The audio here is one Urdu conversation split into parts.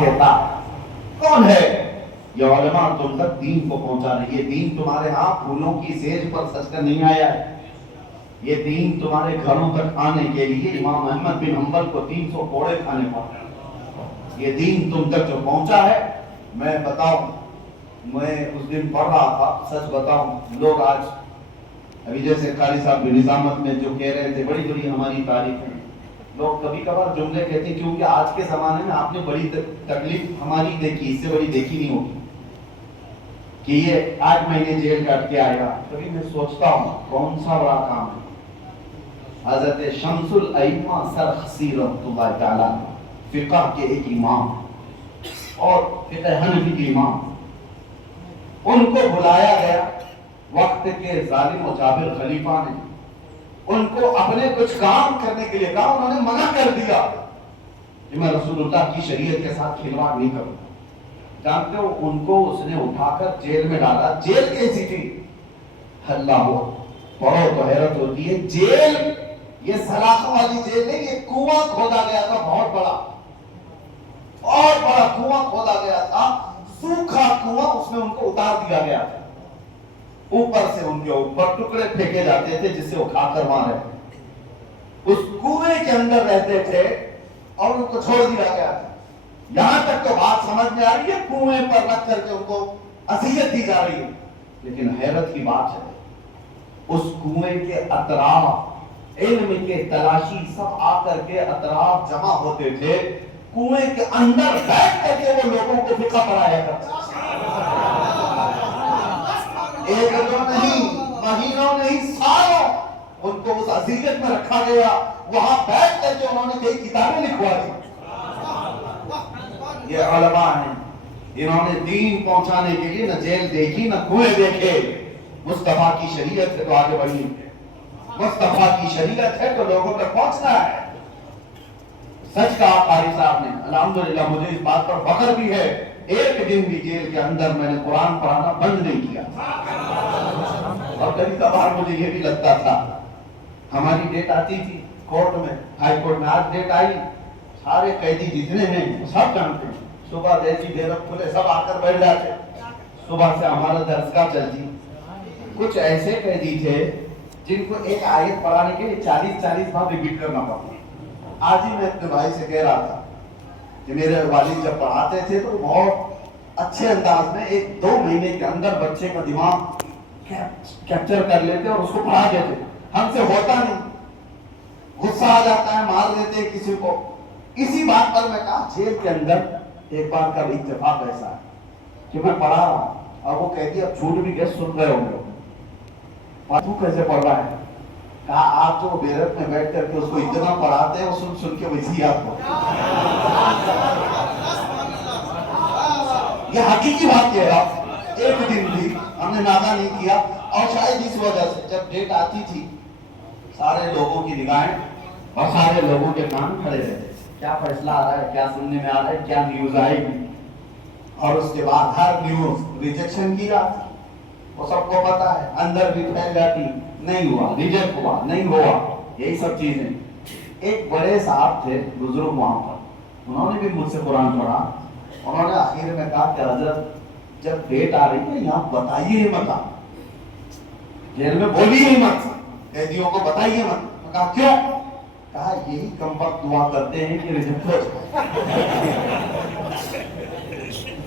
کہتا کون ہے؟ یہ علماء تم تک دین کو پہنچا رہے. یہ دین تمہارے ہاں پھولوں کی سیج پر سج کر نہیں آیا ہے. یہ دین تمہارے گھروں تک آنے کے لیے امام احمد بن حنبل کو 300 کوڑے کھانے پڑے. یہ دین تم تک جو پہنچا ہے، میں بتاؤں، میں اس دن پڑھ رہا تھا، سچ بتاؤں، لوگ آج ابھی جیسے قاری صاحب بھی نظامت میں جو کہہ رہے تھے بڑی بڑی ہماری تاریخ ہے، لوگ کبھی کبھار جملے کہتے ہیں کیونکہ آج کے زمانے میں آپ نے بڑی تکلیف ہماری دیکھی، اس سے بڑی دیکھی نہیں ہوگی کہ یہ آج میں نے جیل کاٹ کے آیا. کبھی میں سوچتا ہوں کون سا بڑا کام ہے. حضرت شمس الائمہ سرخسی رحمۃ اللہ تعالیٰ فقہ کے ایک امام اور فقہ حنفی کے امام، ان کو بلایا گیا وقت کے ظالم و جابر خلیفہ نے ان کو اپنے کچھ کام کرنے کے لیے کہا. انہوں نے منع کر دیا کہ میں رسول اللہ کی شریعت کے ساتھ کھلواڑ نہیں کروں. جانتے ہو ان کو اس نے اٹھا کر جیل میں ڈالا. جیل کیسی تھی؟ اللہ پڑھو تو حیرت ہوتی ہے. جیل یہ سلاخوں والی جیل نہیں، یہ کنواں کھودا گیا تھا، بہت بڑا کنواں کھودا گیا تھا، سوکھا کنواں. اس میں ان کو اتار دیا گیا تھا. اوپر سے ان کے اوپر ٹکڑے پھینکے جاتے تھے جس سے وہ کھا کر وہاں رہتے. اس کنویں کے اندر رہتے تھے اور ان کو چھوڑ دیا گیا تھا. یہاں تک تو بات سمجھ میں آ رہی ہے، کنویں پر رکھ کر کے ان کو اذیت دی جا رہی ہے. لیکن حیرت کی بات ہے، اس کنویں کے اطراف علم کے تلاشی سب آ کر کے اطراف جمع ہوتے تھے. کنویں کے اندر بیٹھ کر کے وہ لوگوں کو فقہ پڑھایا کرتے. ایک دو نہیں، مہینوں نہیں، سالوں ان کو اس اذیت میں رکھا گیا. وہاں بیٹھ کر کے انہوں نے کئی کتابیں لکھوا دی. یہ علماء ہیں، انہوں نے دین پہنچانے کے لیے نہ جیل دیکھی نہ کنویں دیکھے. مصطفیٰ کی شریعت ہے تو آگے بڑھی، مصطفیٰ کی شریعت ہے تو لوگوں تک پہنچنا ہے. سچ کہا قاری صاحب نے، الحمدللہ مجھے اس بات پر فخر بھی ہے، ایک دن بھی جیل کے اندر میں نے قرآن پڑھانا بند نہیں کیا. اور کبھی کبھار مجھے یہ بھی لگتا تھا، ہماری ڈیٹ آتی تھی کورٹ میں، ہائی کورٹ میں، آج ڈیٹ آئی، سارے قیدی جتنے ہیں سب جانتے ہیں، صبح جیسی بے رب کھلے سب آ کر بیٹھ جاتے. صبح سے ہمارا درسگاہ چلتی. کچھ ایسے قیدی تھے جن کو ایک آیت پڑھانے کے لیے 40 بار ریپیٹ کرنا پڑتا. آج ہی میں اپنے بھائی سے کہہ رہا تھا کہ میرے والد جب پڑھاتے تھے تو بہت اچھے انداز میں 1-2 مہینے کے اندر بچے کا دماغ کیپچر کر لیتے اور اس کو پڑھا دیتے. ہم سے ہوتا نہیں، غصہ آ جاتا ہے، مار دیتے ہیں کسی کو. اسی بات پر میں کہا جیل کے اندر ایک بار کا اتفاق ایسا ہے کہ میں پڑھا رہا اور وہ کہتی اب چھوٹ بھی گئے، سن رہے ہوں گے. تو کیسے پڑھ رہا ہے؟ کہا آپ جو بیرت میں بیٹھ کر کے اس کو اتنا پڑھاتے ہیں وہ سن سن کے ویسی آپ کو. یہ حقیقی بات کہہ رہا ہوں. ایک دن بھی ہم نے ناغہ نہیں کیا. اور شاید اس وجہ سے جب ڈیٹ آتی تھی سارے لوگوں کی نگاہیں اور سارے لوگوں کے کان کھڑے رہتے، کیا فیصلہ آ رہا ہے، کیا سننے میں آ رہا ہے، کیا نیوز آئے گی. اور اس کے بعد ہر نیوز ریجیکشن کی جاتی، وہ سب کو پتا ہے، اندر بھی پھیل جاتی، نہیں ہوا، ریجیکٹ ہوا، نہیں ہوا، یہی سب چیزیں. ایک بڑے صاحب تھے بزرگ وہاں پر، انہوں نے بھی مجھ سے قرآن پڑھا. انہوں نے آخر میں کہا کہ حضرت جب ڈیٹ آ رہی ہے یہاں بتائیے ہی مت، جیل میں بولیے ہی مت، قیدیوں کو بتائیے مت. کہا کیوں؟ کہا یہی کم وقت دعا کرتے ہیں کہ ریجیکٹ ہو جائے.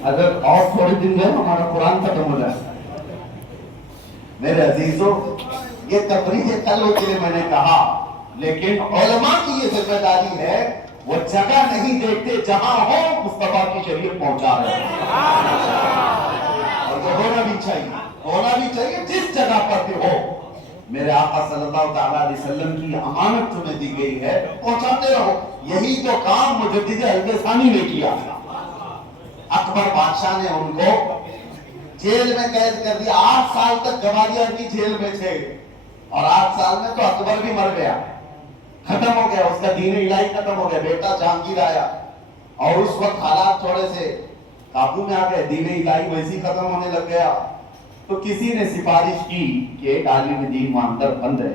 حضرت اور تھوڑے دن گئے ہمارا قرآن ختم ہو جائے. میرے عزیزوں، یہ تقریر کل کے لیے میں نے کہا، لیکن علماء کی یہ ذمہ داری ہے وہ جگہ نہیں دیکھتے، جہاں ہو مصطفیٰ کی شریعت پہنچا رہے ہیں. اور یہ ہونا بھی چاہیے جس جگہ پر بھی ہو. میرے آقا صلی اللہ تعالیٰ علیہ وسلم کی امانت تمہیں دی گئی ہے، پہنچاتے رہو. یہی تو کام مجدد حلقہ ثانی نے کیا. اکبر بادشاہ نے ان کو جیل میں قید کر دیا. 8 سال تک گوالیار کی جیل میں تھے اور 8 سال میں تو اکبر بھی مر گیا، ختم ہو گیا، اس کا دین الہی ختم ہو گیا. بیٹا جہانگیر آیا اور اس وقت حالات تھوڑے سے قابو میں آ گئے، دین الہی ویسی ختم ہونے لگ گیا. تو کسی نے سفارش کی کہ ایک عالم دین وہاں اندر بند ہے.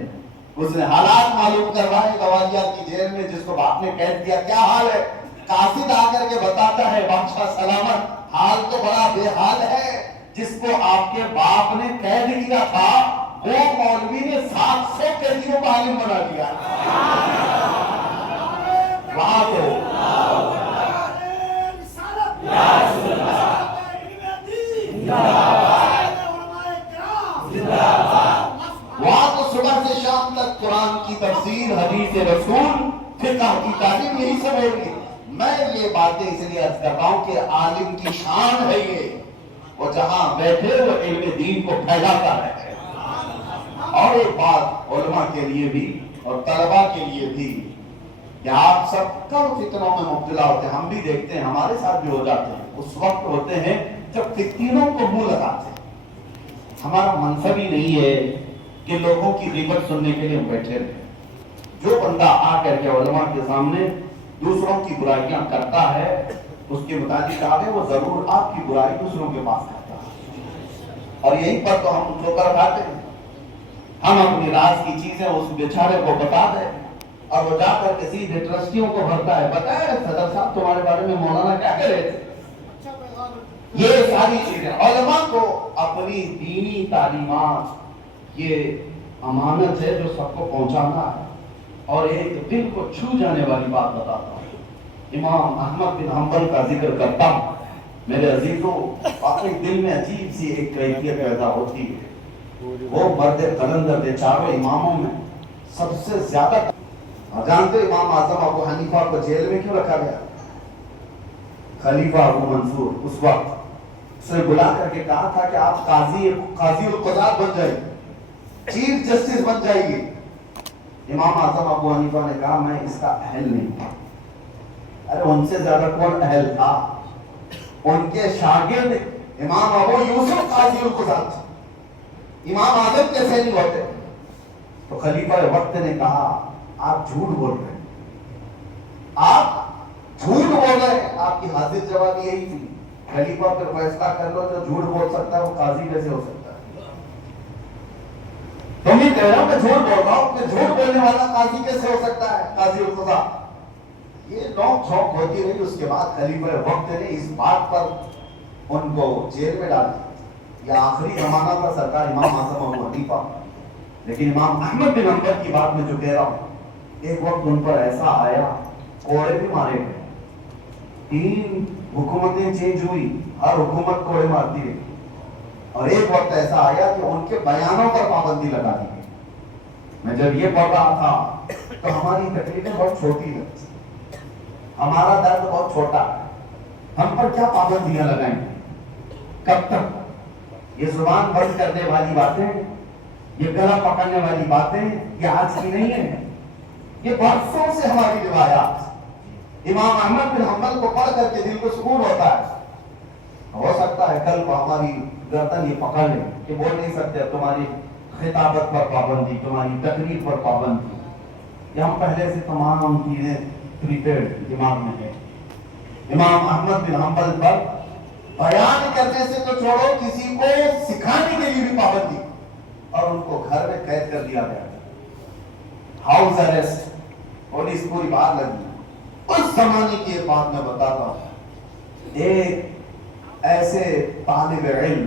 اس نے حالات معلوم کروائے گوالیار کی جیل میں، جس کو باپ نے قید کیا، کیا حال ہے. قاصد آ کر کے بتاتا ہے بادشاہ سلامت، حال تو بڑا بے حال ہے، جس کو آپ کے باپ نے قید کیا تھا وہ مولوی نے 700 قیدیوں کا عالم بنا دیا۔ وہاں تو وہاں تو صبح سے شام تک قرآن کی تفسیر، حدیث رسول، فقہ کی تعلیم، یہی سب ہوگی۔ میں یہ باتیں اس لیے عرض کرتا ہوں کہ عالم کی شان ہے یہ، وہ جہاں بیٹھے وہ علم دین کو پھیلاتا ہے۔ اور ایک بات علماء کے لیے بھی اور طلباء کے لیے بھی کہ آپ سب کب فتنوں میں مبتلا ہوتے ہیں، ہم بھی دیکھتے ہیں، ہمارے ساتھ بھی ہو جاتے ہیں، اس وقت ہوتے ہیں جب فتنوں کو منہ لگاتے ہیں۔ ہمارا منصب ہی نہیں ہے کہ لوگوں کی غیبت سننے کے لیے ہم بیٹھے رہے۔ جو بندہ آ کر کے علماء کے سامنے دوسروں کی برائیاں کرتا ہے، اس کے متعلق آگے وہ ضرور آپ کی برائی دوسروں کے پاس کرتا ہے، اور یہیں پر تو ہم ٹھوکر کھاتے ہیں۔ ہم اپنی راز کی چیزیں اس بیچارے کو بتا دیں اور وہ جا کر کے سیدھے ٹرسٹیوں کو بھرتا ہے، بتائے صدر صاحب تمہارے بارے میں مولانا کیا کہہ رہے تھے۔ یہ ساری چیزیں علماء کو اپنی دینی تعلیمات یہ امانت ہے جو سب کو پہنچانا ہے۔ اور ایک دل کو چھو جانے والی بات بتاتا ہوں، امام احمد بن حنبل کا ذکر کرتا ہوں میرے عزیزوں، واقعی دل میں عجیب سی ایک کیفیت پیدا ہوتی ہے۔ وہ مرد قلندر دے چاروں اماموں میں سب سے زیادہ، جانتے امام اعظم ابو حنیفہ کو جیل میں کیوں رکھا گیا؟ خلیفہ ابو منصور اس وقت اسے بلا کر کے کہا تھا کہ آپ قاضی القضات بن جائیے، چیف جسٹس بن جائیے۔ امام اعظم ابو حنیفہ نے کہا میں اس کا اہل نہیں تھا۔ ارے ان سے زیادہ کون اہل تھا؟ ان کے شاگرد امام ابو یوسف قاضی القضات تھے، امام اعظم کیسے نہیں ہوتے؟ تو خلیفہ وقت نے کہا آپ جھوٹ بول رہے ہیں، آپ جھوٹ بول رہے ہیں۔ آپ کی حاضر جواب یہی تھی، خلیفہ پھر فیصلہ کر لو، جو جھوٹ بول سکتا ہے وہ قاضی کیسے ہو سکتا ہے؟ تم یہ کہہ رہا ہوں میں جھوٹ بول رہا ہوں، کہ جھوٹ بولنے والا قاضی کیسے ہو سکتا ہے؟ قاضی القضا۔ یہ نوک جھونک ہوتی رہی، اس کے بعد خلیفہ وقت نے اس بات پر ان کو جیل میں ڈال دیا۔ یہ آخری زمانہ تھا سرکار امام اعظم ابو حنیفہ، لیکن امام احمد بن حنبل کی بات میں جو کہہ رہا ہوں، ایک وقت ان پر ایسا آیا، کوڑے بھی مارے گئے، 3 حکومتیں چینج ہوئی، ہر حکومت کوڑے مارتی رہی، اور ایک وقت ایسا آیا کہ ان کے بیانوں پر پابندی لگا دی گئی۔ میں جب یہ پڑھ رہا تھا تو ہماری تکلیفیں بہت چھوٹی لگتی، ہمارا درد بہت چھوٹا ہے، ہم پر کیا پابندیاں لگائیں گے؟ کب تک؟ یہ زبان بند کرنے والی باتیں، یہ گلا پکڑنے والی باتیں یہ آج کی نہیں ہیں، یہ برسوں سے ہماری روایات۔ امام احمد بن حنبل کو پڑھ کر کے دل کو سکون ہوتا ہے، ہو سکتا ہے کل کو ہماری گردن یہ پکڑ لیں کہ بول نہیں سکتے، تمہاری خطابت پر پابندی، تمہاری تقریر پر پابندی۔ یہ ہم پہلے سے تمام چیزیں پریپیئرڈ دماغ میں ہے۔ امام احمد بن حنبل پر بیان کرنے سے تو چھوڑو، کسی کو سکھانے کے لیے بھی پابندی، اور ان کو گھر میں قید کر دیا گیا، ہاؤس اریسٹ، پولیس پوری باہر لگی۔ اس زمانے کی ایک بات میں بتاتا ہوں، ایک ایسے طالب علم